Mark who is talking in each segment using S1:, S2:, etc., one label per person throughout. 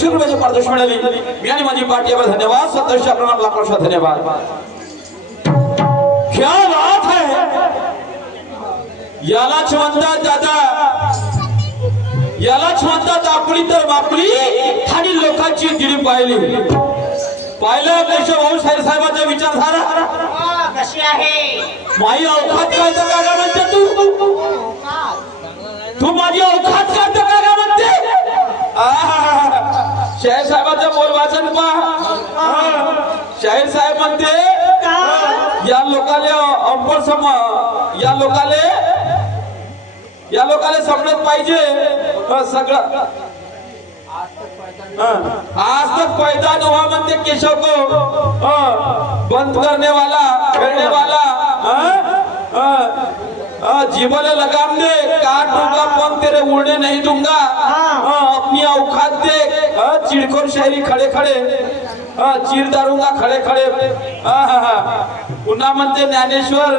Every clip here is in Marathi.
S1: एकशे रुपयाची पारदर्श मिळाली. मी आणि माझी पाठी यावर धन्यवाद. सत्तावीसशे प्रणाम लाख वर्ष धन्यवाद. क्या बात है. यालाच म्हणतात दादा. यालाच म्हणतात आपली तर बापली. आणि लोकांची दिली पाहिली पाहिलं केशव भाऊ साहेबांचा विचारधारा.
S2: हा, कशी आहे
S1: माई अवखात काय तर काय म्हणते तू? तू माझी अवखात काय तर काय म्हणते? आहा, शाहीर साहेबांचं बोल वाचन पहा. शाहीर साहेब म्हणते या लोकाले अंपर सम या लोकाले या लोकाले समजत पाहिजे. सगळं. आज तक पैदा न हुआ म्हणते केशव को. बंद करने वाला करने वाला जीवन लगाम दे. काट दूंगा पण तेरे उड़ने नहीं दूंगा अपनी औकात दे. चिड़कोर चिड़खोर शहरी खड़े खड़े. हं, चीर दारूंगा खड़े खड़े. हं, हं, पुन्हा म्हणते ज्ञानेश्वर.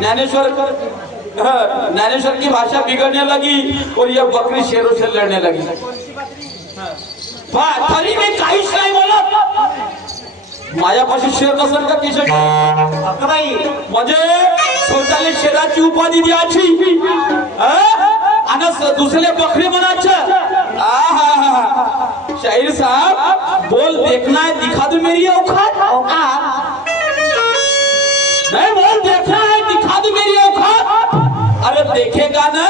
S1: ज्ञानेश्वर ज्ञानेश्वर की भाषा बिगड़ने लगी और ये बकरी शेरों से लड़ने लगी. थरी तरी मी काहीच नाही बोलत. माझ्यापाशी शेर नसेल का किशोर?
S2: अक्काबाई
S1: म्हणजे स्वतःला शेराची उपाधी द्यायची. हं? आणि दुसरे बकरी म्हणायचं. शाहीर साहब बोल देखना है दिखा दो मेरी औकात?
S2: औकात.
S1: नहीं बोल देखना है दिखा दो मेरी औकात? अरे देखेगा ना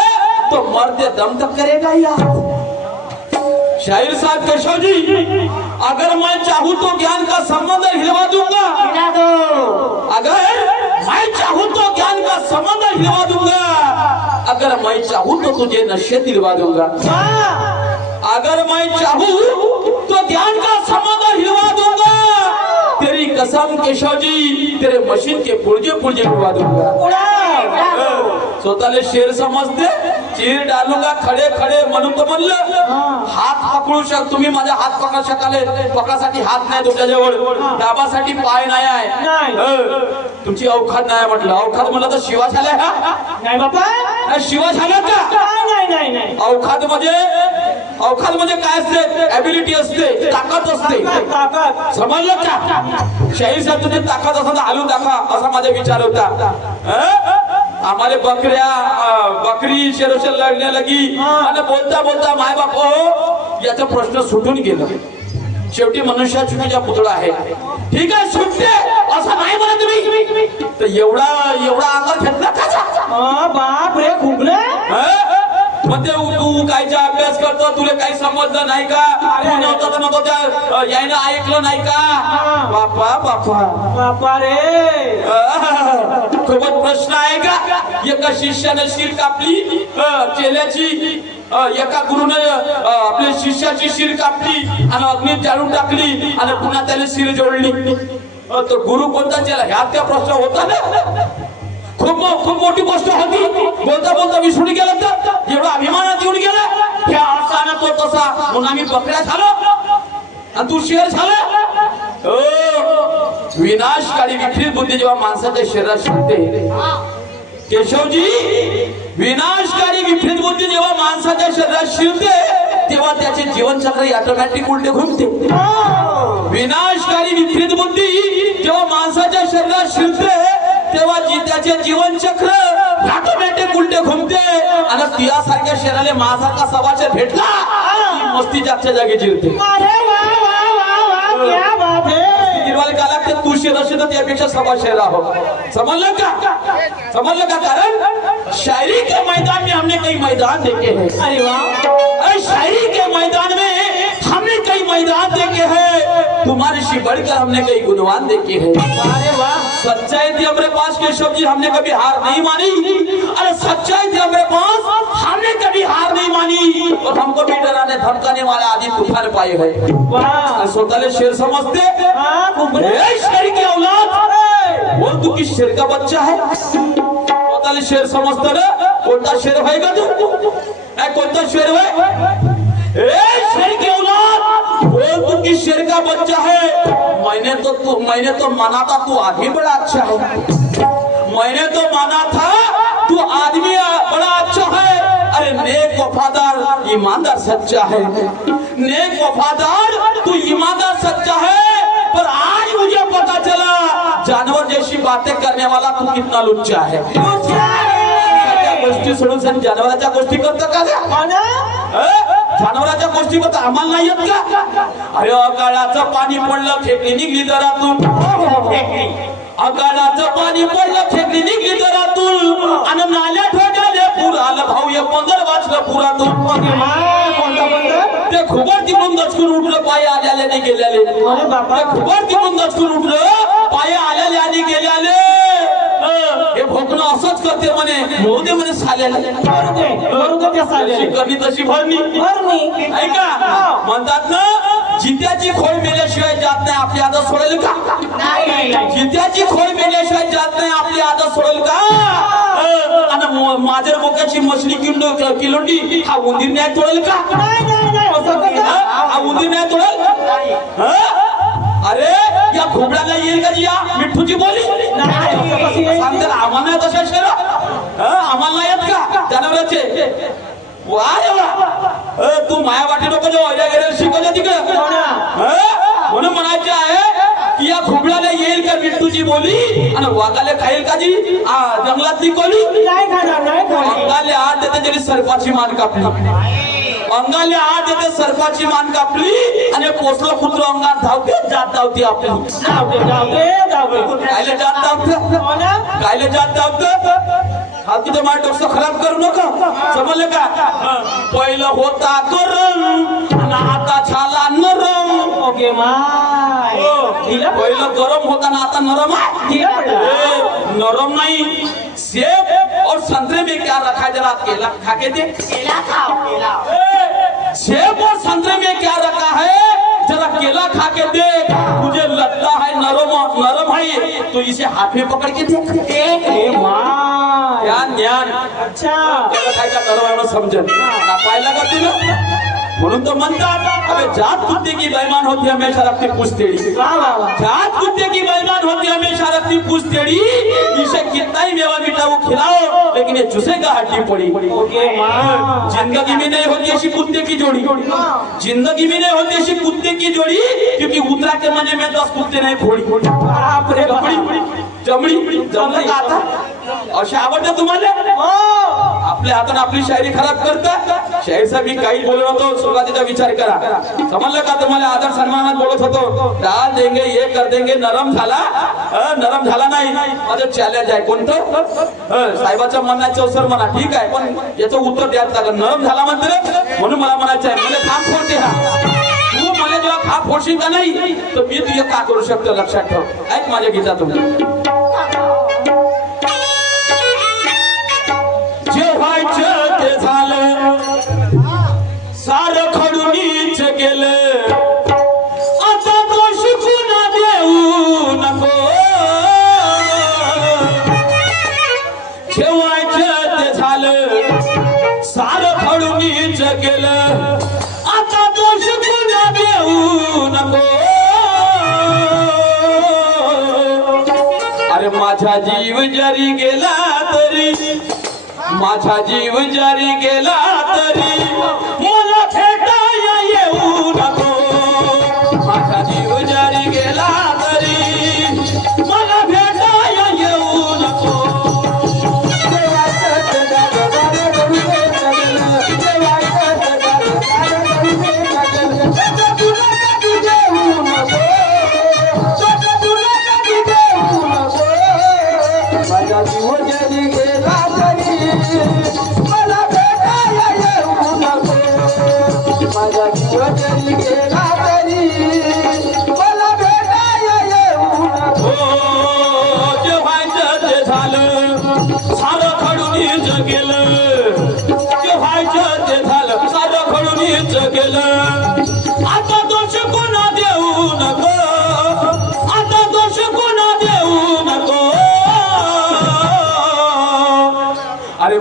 S1: तो मरते दम तक करेगा यार शाहिर साहब केशव जी अगर मैं चाहूँ तो ज्ञान का संबंध हिलवा दूंगा।
S2: दो।
S1: अगर मैं चाहूँ तो ज्ञान का संबंध हिलवा दूंगा। अगर मैं चाहूँ तो तुझे नशे दिलवा दूंगा। अगर मैं चाहूँ तो ज्ञान का संबंध हिलवा दूंगा। तेरी कसम केशव जी तेरे मशीन के पुर्जे पुर्जे हिलवा दूंगा. स्वतःला शेर समजते चीर डालूंगा खडे खडे म्हणून तर म्हणलं हात पकडू शक तुम्ही माझा हात पकडू शकाले. पकडासाठी हात नाही तुमच्याजवळ दाबासाठी पाय नाही आहे. तुमची अवखात नाही म्हटलं. अवखात म्हणलं तर शिवा झालाय
S2: नाही बापा.
S1: शिवा झाला का?
S2: नाही नाही
S1: अवखात म्हणजे अवखात म्हणजे काय असते? ऍबिलिटी असते ताकद असते.
S2: ताकद,
S1: समजलं का? साहेब तुझी ताकद असं हालून दाखवा असा माझा विचार होता. आम्हाला बकऱ्या बकरी शेरोशेर लढण्या लगी। आणि बोलता बोलता माय बाप याचा प्रश्न सुटून गेला. शेवटी मनुष्या चुकीचा पुतळा आहे. ठीक आहे सुटते. असं नाही म्हणा तुम्ही तर एवढा एवढा अंगात घेतला
S2: हा, बाप रे खुगले
S1: म्हणजे तू कायचा अभ्यास करतो? तुला काही समजलं नाही का? तू नव्हतं तर त्या यायनं ऐकलं नाही का? बापा बापा.
S2: बापा रे.
S1: खूपच प्रश्न आहे का? एका शिष्याने शिर कापली चेल्याची एका गुरुने आपल्या शिष्याची शिर कापली आणि अग्नीत जाळून टाकली आणि पुन्हा त्याने शिर जोडली. तर गुरु कोणता चेला? ह्यात त्या प्रश्न होता ना? खूप खूप मोठी गोष्ट होती. बोलता बोलता विसरून गेला असा म्हणून आम्ही बकऱ्या झालो. आणि तू शेर झाला. हो. विनाशकारी विपरीत बुद्धी जेव्हा माणसाच्या शरीरात शिरते केशवजी विनाशकारी विपरीत बुद्धी जेव्हा माणसाच्या शरीरात शिरते तेव्हा त्याचे जीवनचक्र ऑटोमॅटिक उलटे घुमते विनाशकारी विपरीत बुद्धी जेव्हा माणसाच्या शरीरात शिरते तेव्हा त्याचे जीवनचक्र ऑटोमॅटिक उलटे घुमते आणि तियासारख्या शरीराला माझारखा सवाचे भेटला. की मस्ती जागच्या जागी जिरते.
S2: है.
S1: गिरवाले का लागते? तू शेर असेल तर त्यापेक्षा सभा शेर आहो समझलं का? समझलं का? कारण शायरी के मैदान में हमने कई मैदान देखे हैं.
S2: अरे वाह
S1: अरे शायरी के मैदान में हमने कई मैदान देखे हैं. तुम्हारे से बढ़कर हमने कई गुणवान देखे हैं.
S2: अरे वाह
S1: सच्चाई थी हमारे पास केशव जी हमने कभी हार नहीं मानी। अरे सच्चाई थी हमारे पास हमने कभी हार नहीं मानी। और हमको भी डराने धमकाने वाला आदि तूफ़ान पाए हैं।
S2: वाह।
S1: स्वतःला शेर
S2: हाँ खुगले
S1: शेर की औलाद। बोल तू किस शेर का बच्चा है। स्वतःला शेर समजतं ना कोणता शेर का तू। नाही कोणता शेर है ए शेर की औलाद। बोल तू किस शेर का बच्चा है। मैंने तो तू, मैंने तो माना था तू आदमी बड़ा अच्छा है। मैंने तो माना था तू आदमी बड़ा अच्छा है। अरे नेक वफादार, ईमानदार सच्चा है। नेक वफादार, तू ईमानदार सच्चा है। पर आज मुझे पता चला, जानवर जैसी बातें करने वाला तू कितना लुच्चा है। गोष्टी सोडून सर जनावराच्या गोष्टी करतो का? जनावराच्या गोष्टी करतो आम्हाला नाही येत का? अरे अगाळाचं पाणी पडलं खेकडी निघली दरातून अगाळाचं पाणी पडलं खेकडी निघली दरातून आणि नाल्या ठोक्याले पूर आलं भाऊ एक पंधर वाचलं पुरातून. ते खुबर तिकडून दचकून उठलं पाय आल्याले नाही गेल्याले. खुबर तिकडून दचकून उठलं पाय आल्याले आणि गेल्याले. हे असंच करते म्हणे. मोहू दे म्हणे साल्याला. करणी तशी भरणी ऐका. म्हणतात ना जित्याची खोळ मेल्याशिवाय जात नाही आपली आदत सोडेल का? जित्याची खोळ मेल्याशिवाय जात नाही आपली आदत सोडेल का? अ, आणि म- माझ्या बोक्याची मछली किलो किलोंडी हा उंदीर न्याय तोडेल का? हा? हा उंदीर न्याय तोडेल? हा? अरे या खोबड्याला येईल का जी या? मिठ्ठूची बोली? नाही तशा शेर आम्हाला नाही येत का? वा वा अ, तू माया वाटी नको जो शिकवलं तिकडं? म्हणून म्हणायचे आहे की या खोबड्याला येईल का मिठ्ठूची बोली? आणि वाघाला खाईल का जी? आ, जंगलातली कोली? अंगाले आत येते तरी सर्पाची मान कापली. अंगाले आत येते सर्पाची मान कापली आणि पोचलं कुत्र अंगात धावते जात धावते आपली. कायले जात धावते? कायले जात धावते? हा तुझं माझं डोकं खराब करू नका. समजलं का? हं. पहिलं होता गरम आणि आता झाला नरम हो. पहिलं गरम होता ना आता नरम आहे. नरम नहीं. सेब और संतरे में क्या रखा है जरा केला खा के दे ए, सेब और संतरे में क्या रखा है? जरा केला खा के दे मुझे लगता है नरम नरम है तो इसे हाथ में पकड़ के देख ज्ञान? ज्ञान केला खायचा नरम आहे म्हणून समजेल ना पाहिला का तुला म्हणून तो म्हणतात अबे जात कुत्ते की बेईमान होती हमेशा रखती पुस्तेड़ी जात कुत्ते की होती हमेशा रखती पुस्तेड़ी इसे कितना ही मेवा मीठा वो खिलाओ लेकिन ये चुसेगा हड्डी पड़ी। जिंदगी में नहीं होती ऐसी कुत्ते की जोड़ी। जिंदगी में नहीं होती ऐसी कुत्ते की जोड़ी क्योंकि उतरा के मने में दस कुत्ते नहीं फोड़ी। जमड़ी जमड़ी जमलं का आता अशी आवडतं तुम्हाला आपल्या हाताने आपली शायरी खराब करता साहेब मी काही बोलत होतो सुरुवातीचा विचार करा. समजलं का तुम्हाला? आदर सन्मानात बोलत होतो. डाल देंगे ये कर देंगे नरम झाला. नरम झाला नाही. माझं चॅलेंज आहे कोणतं? अं, साहेबाच्या म्हणण्याचं अवसर म्हणा. ठीक आहे पण याचं उत्तर द्यायचं लागलं. नरम झाला म्हणते. म्हणून मला म्हणायचं आहे मला खाप फोडते हा तू मला जेव्हा खाप फोडशील का नाही तर मी तुझे का करू शकतो? लक्षात ठेव. ऐक माझ्या गीतातून अरे माझा जीव जरी गेला तरी माझा जीव जरी गेला तरी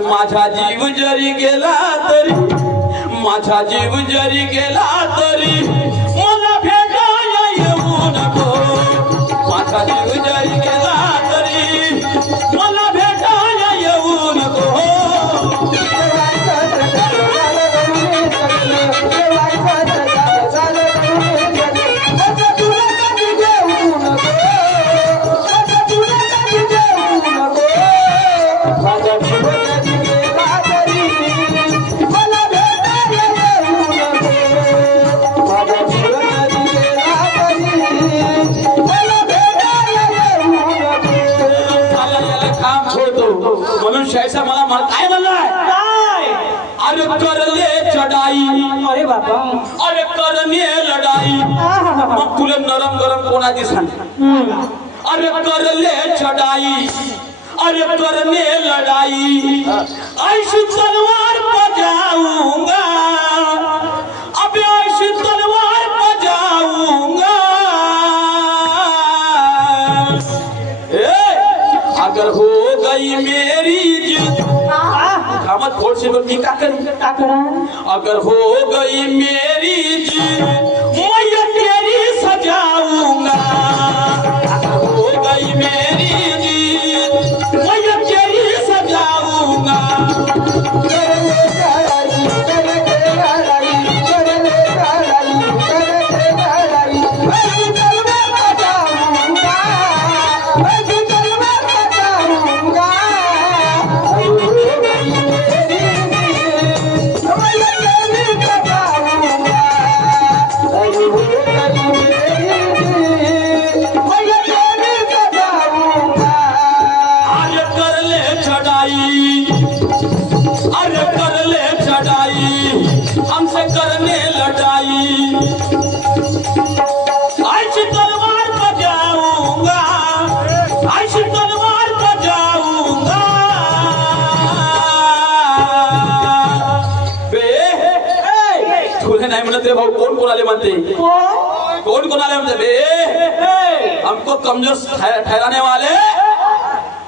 S1: माझा जीव जरी गेला तरी
S2: माझा जीव जरी गेला तरी आहाहा.
S1: मग तुला नरम गरम कोणा दिसा
S2: हम्म.
S1: अरे करले चढ़ाई अरे करने लड़ाई ऐसी तलवार बजाऊंगा अब ऐसी तलवार बजाऊंगा ए, अगर हो गई मेरी जीत
S2: आह.
S1: कामत थोड़ से मी का करी
S2: का करा
S1: अगर हो गई मेरी जीत मैं म्हणत रे भाऊ कोण कोणाले म्हणते? कौन कौन आले मतलब ए हमको कमजोर ठह- ठहराने वाले।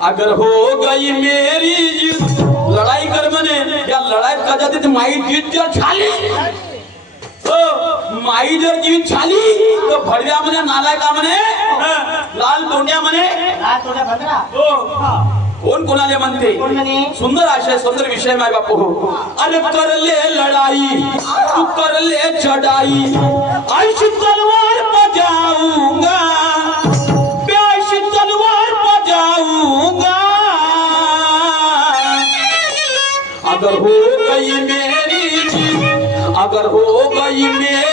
S1: अगर हो गई मेरी जीत लड़ाई कर मने या लड़ाई का जाते थे माई जीत जर झाली माई जर जीत झाली तर भडव्या म्हणे नालायका म्हणे हं, लाल तोंड्या म्हणे कोण कोणाले म्हणते?
S2: कोण म्हणे?
S1: सुंदर आशय सुंदर विषय माय बापू हो। अरे कर ले लड़ाई। तू कर ले चढ़ाई. ऐसी तलवार बजाऊंगा. प्याश तलवार बजाऊंगा. अगर हो गई मेरी अगर हो गई मेरी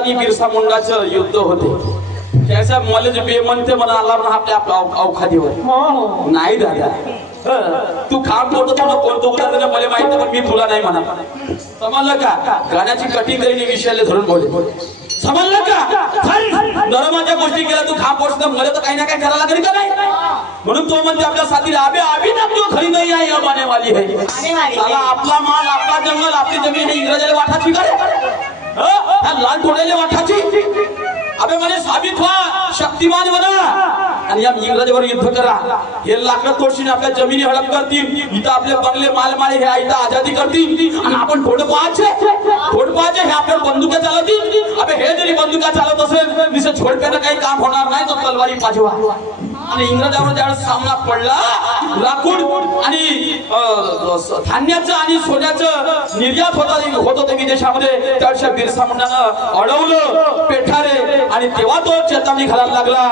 S1: आणि बिरसा मुंडाचं युद्ध होते. त्याच्या मला जे बे म्हणते मला आला ना आपल्या आपल्या अव- अवखादीवर.
S2: हो.
S1: नाही दादा. तू काम करतो तुला कोणतं उदाहरण मला माहिती पण मी तुला नाही म्हणा समजलं का? गाण्याची कटिंग करीन विषयाला धरून बोले समजलं का? नरमाच्या गोष्टी केल्या तू काम पोचत मला तर काही ना काही करायला लागेल का नाही? म्हणून तो म्हणते आपल्या साथीला अबे अभी ना जो खरी नाही आहे अबाने वाली है
S2: वाली है.
S1: साला आपला माल आपला जंगल आपली जमीन हे इंग्रजाला वाटाची का त्या लाल टोळ्याला वाटाची अबे म्हणजे साबित व्हा शक्तिमान बना. आणि या इंग्रजावर युद्ध करा. हे लाकडं तोडशीन आपल्या जमिनी हडप करतील. इथं आपले बंगले मालमाळे हे इथं आजादी करतील. आणि आपण थोडं पाहायचे थोडं पाहायचे हे आपल्या बंदुका चालवतील. अबे हे जरी बंदुका चालवत असेल निसं छोडप्यानं काही काम होणार नाही तो तलवारी पाठवा आणि इंग्रजावर ज्यावेळेस सामना पडला लाकूड आणि धान्याचं आणि सोन्याचं निर्यात होता होत होतं विदेशामध्ये. त्यावेळेस बिरसा मुंडानं अडवलं पेठारे आणि तेव्हा तो चेतावणी घालायला लागला.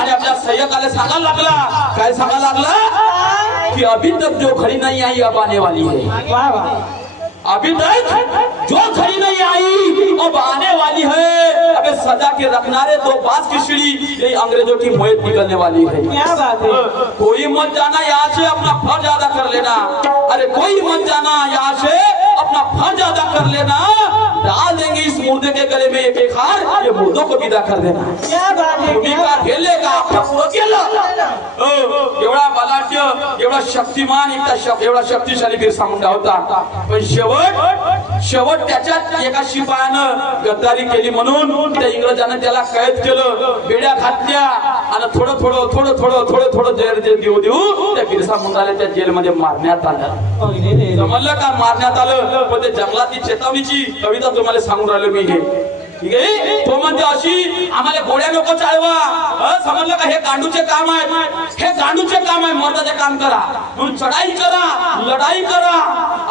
S1: आणि आपल्या सह्यकाला सांगायला लागला. काय सांगायला लागला? की अभी तक जो खरी नाही आई अब आने वाली है अभी तक जो खड़ी नाही आई अब आने वाली है अबे सजा के रखनारे दो बास की सीढ़ी ये अंग्रेजों की मोहत निकलने वाली है।
S2: क्या बात है?
S1: कोई मत जाना यहाँ से अपना फर्ज अदा कर लेना। अरे कोई मत जाना यहाँ से अपना फर्ज अदा कर लेना। डाल देंगे इस मुर्दे के गले में एक हार ये मुर्दों को विदा कर देना।
S2: क्या बात है
S1: तुम्ही
S2: क्या
S1: का गेले का आपलं पुढं गेलं हो, एवढा बलाढ्य एवढा शक्तिमान एकटा शक- एवढा शक्तिशाली बिरसा मुंडा होता। पण शेवट शेवट त्याच्यात एका शिपायानं गद्दारी केली म्हणून त्या इंग्रजांना त्याला कैद केलं. बेड्या घातल्या. आणि थोडं थोडं थोडं थोडं थोडं थोडं जेल जेल देऊ देऊ त्या बिरसा मुंडाला त्या जेलमध्ये मारण्यात आलं. समजलं का मारण्यात आलं? पण ते जंगलातली चेतावणीची कविता तुम्हाला सांगून राहिलो मी हे. ठीक आहे? तो म्हणते अशी आम्हाला गोळ्या नको चालवा समजलं का? हे गांडूचे काम आहे. हे गांडूचे काम आहे. मर्दाचे काम करा. म्हणून चढाई करा. लढाई करा.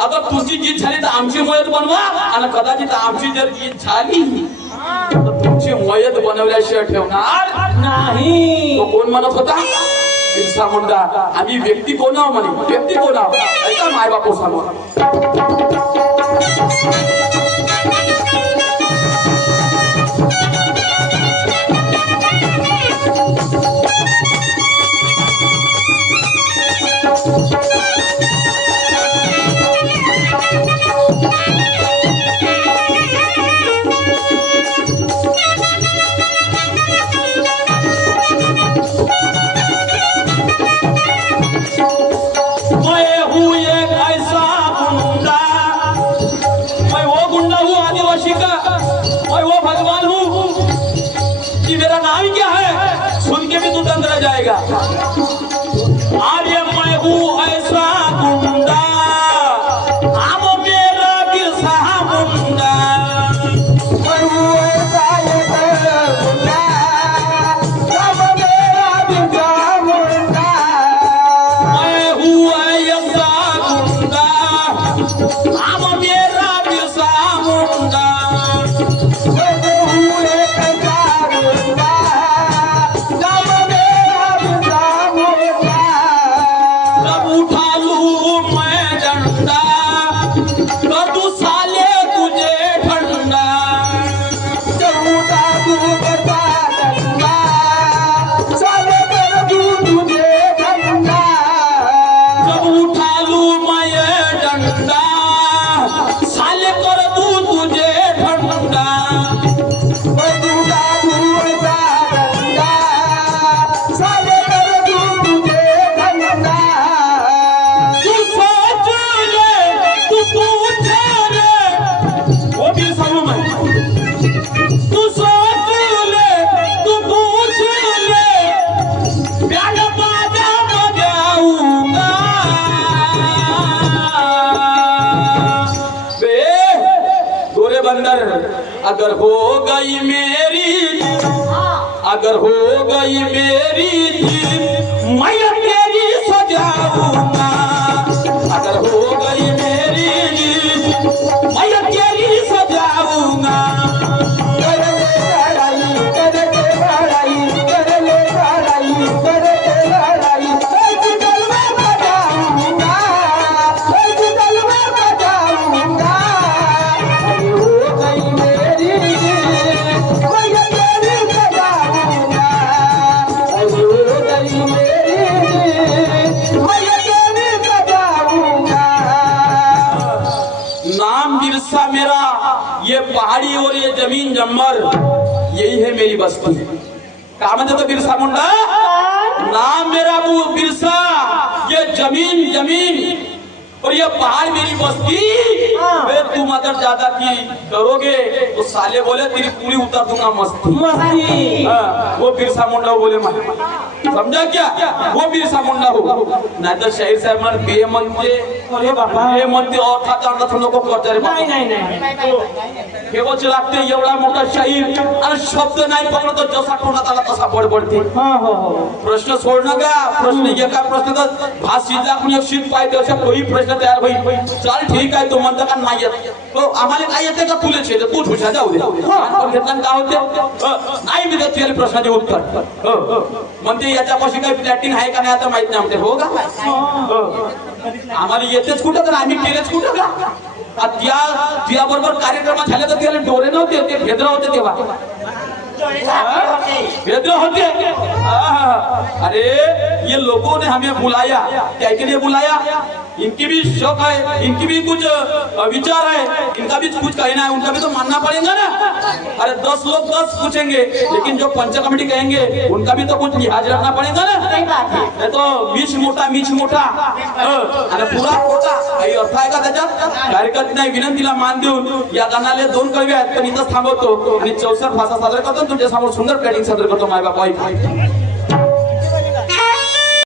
S1: अगर तुझी जीत झाली तर आमची मदत बनवा. आणि कदाचित आमची जर जीत झाली तुमची मयत बनवल्याशिवाय ठेवणार
S2: नाही.
S1: तो कोण म्हणत होता? बिरसा मुंडा. आम्ही व्यक्ती कोण आहो म्हणे? व्यक्ती कोण आहो? ऐका माय बापू सांगू
S2: मैं आर्य मैं हूँ ऐसा जब उठा लूँ मैं झंडा ये
S1: यही है मेरी बस्ती कहा म्हणते तो बिरसा मुंडा। नाम मेरा वो बिरसा। ये ज़मीन ज़मीन। और ये पहाड़ मेरी बस्ती। फिर तुम अगर ज़्यादा की करोगे तो साले बोले तेरी पूरी उतार दूंगा मस्ती.
S2: मस्ती।
S1: हाँ, वो बिरसा मुंडा हो बोले मैं समझा क्या? वो बिरसा मुंडा हो नाही तर शाहीर साहेब मला बे म्हणते
S2: अरे बापा
S1: हे म्हणते अर्थात अर्थ नको करते रे
S2: नाही
S1: बाबा.
S2: नाही नाही
S1: ठेवच लागते एवढा मोठा शाहीर आणि शब्द नाही पकडतो जसा ठेवण्यात आला तसा बडबडते.
S2: हो हो हो.
S1: प्रश्न सोडणं का? प्रश्न एका प्रश्नात भात शिजला कोणी एक शीत पाहिजे अशा तोही प्रश्न तयार होईल. चाल ठीक आहे तो म्हणतो का नाही येत. तो आम्हाला काय येते का? तुला येते तू हुशार जाऊ दे. घेतला काय होते नाही मी त्याला प्रश्नाचे उत्तर. म्हणते याच्यापाशी काही प्लॅटिंग आहे का नाही आता माहीत नाही म्हणते हो का. आम्हाला येतेच कुठं तर आम्ही केलेच कुठं का? त्या त्या बरोबर कार्यक्रम झाले तर त्याला डोळे नव्हते ते भेद्र होते तेव्हा. भेद्र होते. अरे ये लोगों ने हमें बुलाया. क्या के लिए बुलाया. इनकी भी शौक है इनकी भी कुछ विचार है। इनका भी कुछ कहना है उनका भी तो मानना पड़ेगा ना। अरे दस लोग दस पूछेंगे लेकिन जो पंच कमेटी कहेंगे उनका भी तो कुछ लिहाज रखना पड़ेगा ना। नाही तो मीच मोठा मीच मोठा अ, आणि पुरा मोठा काही अर्थ आहे का त्याच्यात कार्यकर्ते नाही विनंतीला मान देऊन या गाण्याला दोन कवी आहेत पण इथंच थांबवतो. आणि चौसष्ट भाषा सादर करतो तुमच्यासमोर सुंदर प्लॅटिंग सादर करतो माय बाप